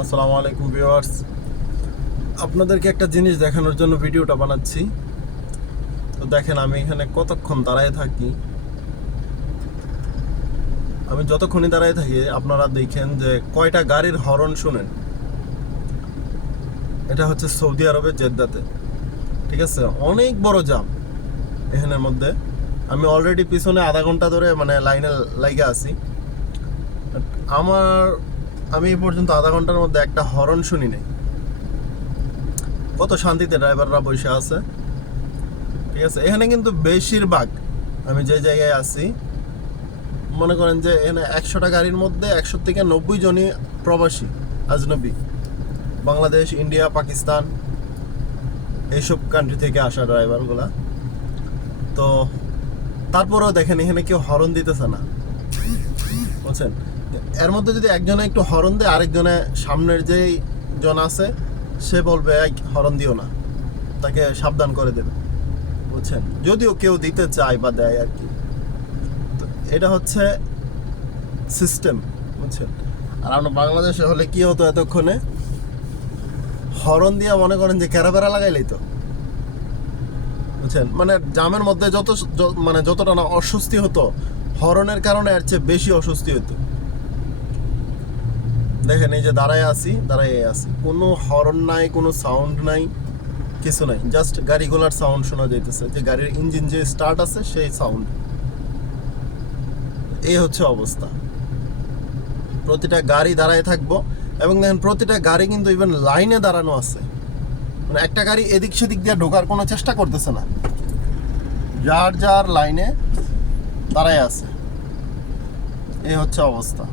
আসসালামু আলাইকুম ভিউয়ার্স। আপনাদেরকে একটা জিনিস দেখানোর জন্য ভিডিওটা বানাচ্ছি। তো দেখেন, আমি এখানে কতক্ষণ দাঁড়ায় থাকি। আমি যতক্ষণই দাঁড়ায় থাকি, আপনারা দেখেন যে কয়টা গাড়ির হরন শুনেন। এটা হচ্ছে সৌদি আরবের জেদ্দাতে। ঠিক আছে? অনেক বড় জাম এখানের মধ্যে। আমি অলরেডি পিছনে আধা ঘণ্টা ধরে মানে লাইনে লাইগা আছি। আমার আমি এই পর্যন্ত আধা ঘণ্টার মধ্যে একটা হরন শুনি নাই। কত শান্তিতে ড্রাইভাররা বসে আছে। ঠিক আছে, এখানে কিন্তু বেশিরভাগ আমি যে জায়গায় আছি, মনে করেন যে এখানে একশোটা গাড়ির মধ্যে একশো থেকে নব্বই জনই প্রবাসী, আজনবী। বাংলাদেশ, ইন্ডিয়া, পাকিস্তান, এইসব কান্ট্রি থেকে আসা ড্রাইভারগুলা। তো তারপরেও দেখেন এখানে কেউ হরন দিতেছে না। বুঝছেন? এর মধ্যে যদি একজনে একটু হরন দেয়, আরেকজনে সামনের যেই জন আছে, সে বলবে এক হরন দিও না। তাকে সাবধান করে দেবে। বুঝছেন? যদিও কেউ দিতে চায় বা দেয় আর কি। তো এটা হচ্ছে সিস্টেম বুঝছেন? আর আমরা বাংলাদেশে হলে কি হতো এতক্ষণে? হরন দিয়ে মনে করেন যে ক্যারাবেরা লাগাইলেই তো বুঝছেন? মানে জামের মধ্যে যত য- মানে যতটা না অস্বস্তি হতো হরনের কারণে এর চেয়ে বেশি অস্বস্তি হতো দেখেন এই যে দাঁড়ায় আছি দাঁড়ায় আছি। কোনো হর্ন নাই, কোনো সাউন্ড নাই, কিছু নাই। জাস্ট গাড়িগুলার সাউন্ড শোনা যাইতেছে। যে গাড়ির ইঞ্জিন যে স্টার্ট আছে, সেই সাউন্ড এই হচ্ছে অবস্থা। প্রতিটা গাড়ি দাঁড়ায় থাকব। এবং দেখেন প্রতিটা গাড়ি কিন্তু ইভেন লাইনে দাঁড়ানো আছে। মানে একটা গাড়ি এদিক সেদিক দিয়ে ঢোকার কোনো চেষ্টা করতেছে না। যার যার লাইনে দাঁড়ায় আছে। এই হচ্ছে অবস্থা।